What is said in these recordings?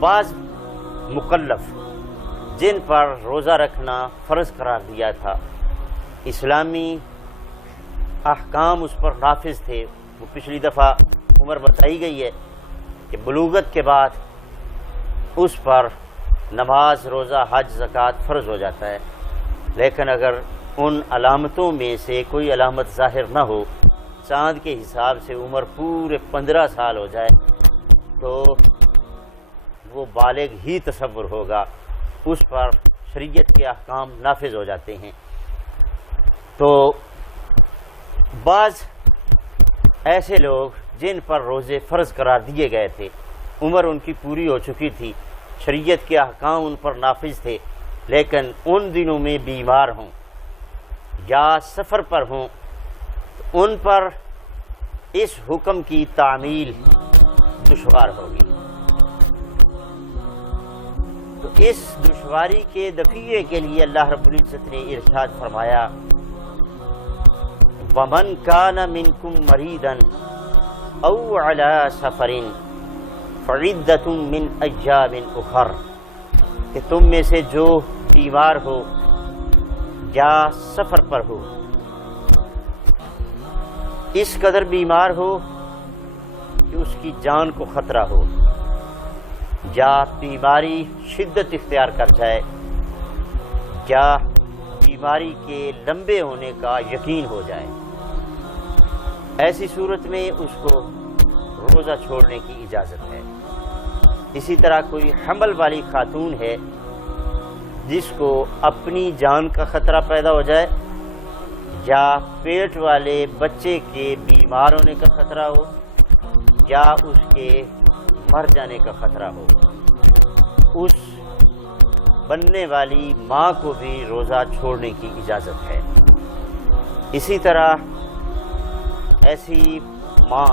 بعض مکلف جن پر روزہ رکھنا فرض قرار دیا تھا، اسلامی احکام اس پر نافذ تھے، وہ پچھلی دفعہ عمر بتائی گئی ہے کہ بلوغت کے بعد اس پر نماز، روزہ، حج، زکوٰۃ فرض ہو جاتا ہے، لیکن اگر ان علامتوں میں سے کوئی علامت ظاہر نہ ہو، چاند کے حساب سے عمر پورے 15 سال ہو جائے تو وہ بالغ ہی تصور ہوگا، اس پر شریعت کے احکام نافذ ہو جاتے ہیں۔ تو بعض ایسے لوگ جن پر روزے فرض قرار دیے گئے تھے، عمر ان کی پوری ہو چکی تھی، شریعت کے احکام ان پر نافذ تھے، لیکن ان دنوں میں بیمار ہوں یا سفر پر ہوں، ان پر اس حکم کی تعمیل دشوار ہوگی۔ تو اس دشواری کے دفعے کے لیے اللہ رب العزت نے ارشاد فرمایا، وَمَنْ كَانَ مِنْكُمْ مَرِيضًا أَوْ عَلَى سَفَرٍ فَعِدَّةٌ مِّنْ أَيَّامٍ أُخَرَ، کہ تم میں سے جو بیمار ہو یا سفر پر ہو، اس قدر بیمار ہو کہ اس کی جان کو خطرہ ہو یا بیماری شدت اختیار کر جائے یا بیماری کے لمبے ہونے کا یقین ہو جائے، ایسی صورت میں اس کو روزہ چھوڑنے کی اجازت ہے۔ اسی طرح کوئی حمل والی خاتون ہے جس کو اپنی جان کا خطرہ پیدا ہو جائے یا پیٹ والے بچے کے بیمار ہونے کا خطرہ ہو یا اس کے مر جانے کا خطرہ ہو، اس بننے والی ماں کو بھی روزہ چھوڑنے کی اجازت ہے۔ اسی طرح ایسی ماں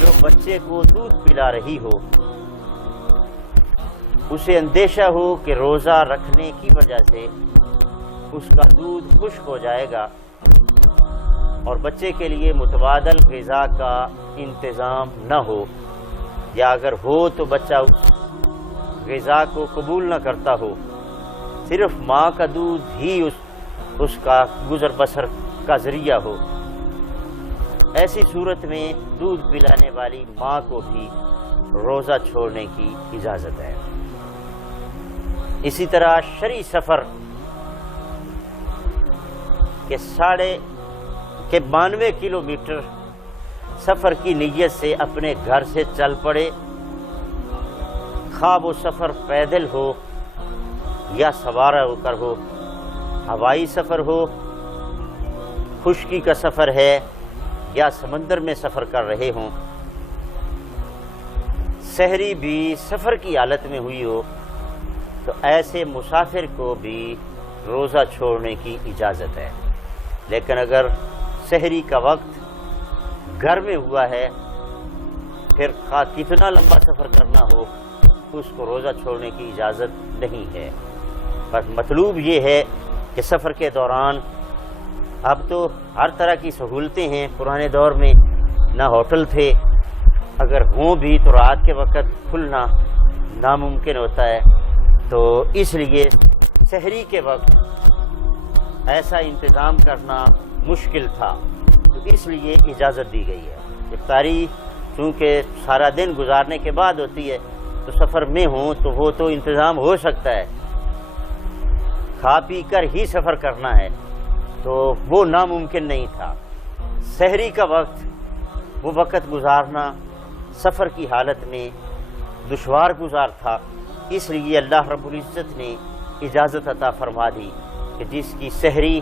جو بچے کو دودھ پلا رہی ہو، اسے اندیشہ ہو کہ روزہ رکھنے کی وجہ سے اس کا دودھ خشک ہو جائے گا اور بچے کے لیے متبادل غذا کا انتظام نہ ہو، یا اگر ہو تو بچہ اس غذا کو قبول نہ کرتا ہو، صرف ماں کا دودھ ہی اس کا گزر بسر کا ذریعہ ہو، ایسی صورت میں دودھ پلانے والی ماں کو بھی روزہ چھوڑنے کی اجازت ہے۔ اسی طرح شرعی سفر کے 92 کلومیٹر سفر کی نیت سے اپنے گھر سے چل پڑے، خواہ وہ سفر پیدل ہو یا سوار ہو کر ہو، ہوائی سفر ہو، خشکی کا سفر ہے یا سمندر میں سفر کر رہے ہوں، سحری بھی سفر کی حالت میں ہوئی ہو، تو ایسے مسافر کو بھی روزہ چھوڑنے کی اجازت ہے۔ لیکن اگر سحری کا وقت گھر میں ہوا ہے، پھر کتنا لمبا سفر کرنا ہو اس کو روزہ چھوڑنے کی اجازت نہیں ہے۔ بس مطلوب یہ ہے کہ سفر کے دوران اب تو ہر طرح کی سہولتیں ہیں، پرانے دور میں نہ ہوٹل تھے، اگر ہوں بھی تو رات کے وقت کھلنا ناممکن ہوتا ہے، تو اس لیے سحری کے وقت ایسا انتظام کرنا مشکل تھا، تو اس لیے اجازت دی گئی ہے۔ افطاری چونکہ سارا دن گزارنے کے بعد ہوتی ہے، تو سفر میں ہوں تو وہ تو انتظام ہو سکتا ہے، کھا پی کر ہی سفر کرنا ہے، تو وہ ناممکن نہیں تھا۔ سحری کا وقت، وہ وقت گزارنا سفر کی حالت میں دشوار گزار تھا، اس لیے اللہ رب العزت نے اجازت عطا فرما دی کہ جس کی سحری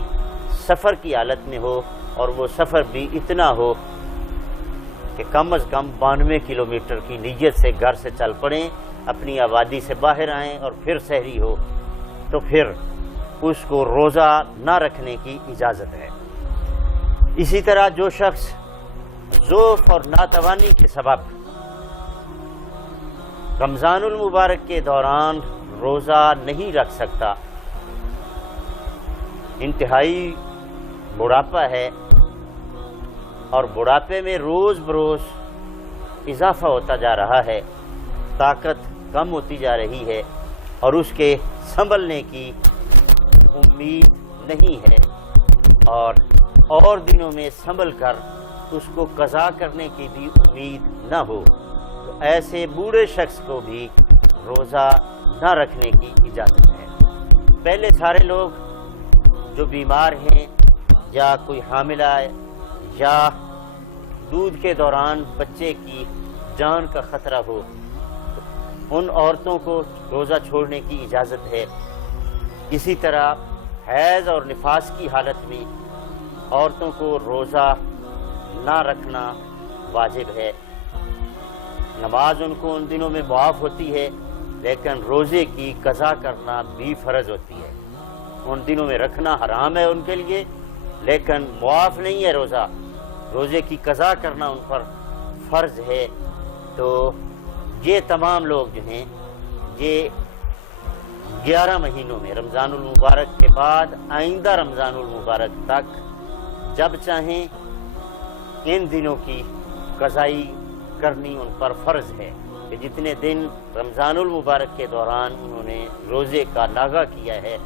سفر کی حالت میں ہو اور وہ سفر بھی اتنا ہو کہ کم از کم 92 کلومیٹر کی نیت سے گھر سے چل پڑیں، اپنی آبادی سے باہر آئیں اور پھر سحری ہو، تو پھر اس کو روزہ نہ رکھنے کی اجازت ہے۔ اسی طرح جو شخص ضعف اور ناتوانی کے سبب رمضان المبارک کے دوران روزہ نہیں رکھ سکتا، انتہائی بڑھاپا ہے اور بڑھاپے میں روز بروز اضافہ ہوتا جا رہا ہے، طاقت کم ہوتی جا رہی ہے اور اس کے سنبھلنے کی امید نہیں ہے اور دنوں میں سنبھل کر اس کو قضا کرنے کی بھی امید نہ ہو، تو ایسے بوڑھے شخص کو بھی روزہ نہ رکھنے کی اجازت ہے۔ پہلے سارے لوگ جو بیمار ہیں یا کوئی حاملہ ہے یا دودھ کے دوران بچے کی جان کا خطرہ ہو، ان عورتوں کو روزہ چھوڑنے کی اجازت ہے۔ اسی طرح حیض اور نفاس کی حالت میں عورتوں کو روزہ نہ رکھنا واجب ہے۔ نماز ان کو ان دنوں میں معاف ہوتی ہے، لیکن روزے کی قضا کرنا بھی فرض ہوتی ہے۔ ان دنوں میں رکھنا حرام ہے ان کے لیے، لیکن معاف نہیں ہے روزہ، روزے کی قضا کرنا ان پر فرض ہے۔ تو یہ تمام لوگ جو ہیں یہ 11 مہینوں میں رمضان المبارک کے بعد آئندہ رمضان المبارک تک جب چاہیں ان دنوں کی قضائی کرنی ان پر فرض ہے کہ جتنے دن رمضان المبارک کے دوران انہوں نے روزے کا لاغا کیا ہے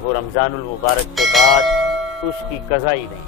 وہ رمضان المبارک کے بعد اس کی قضائی نہیں۔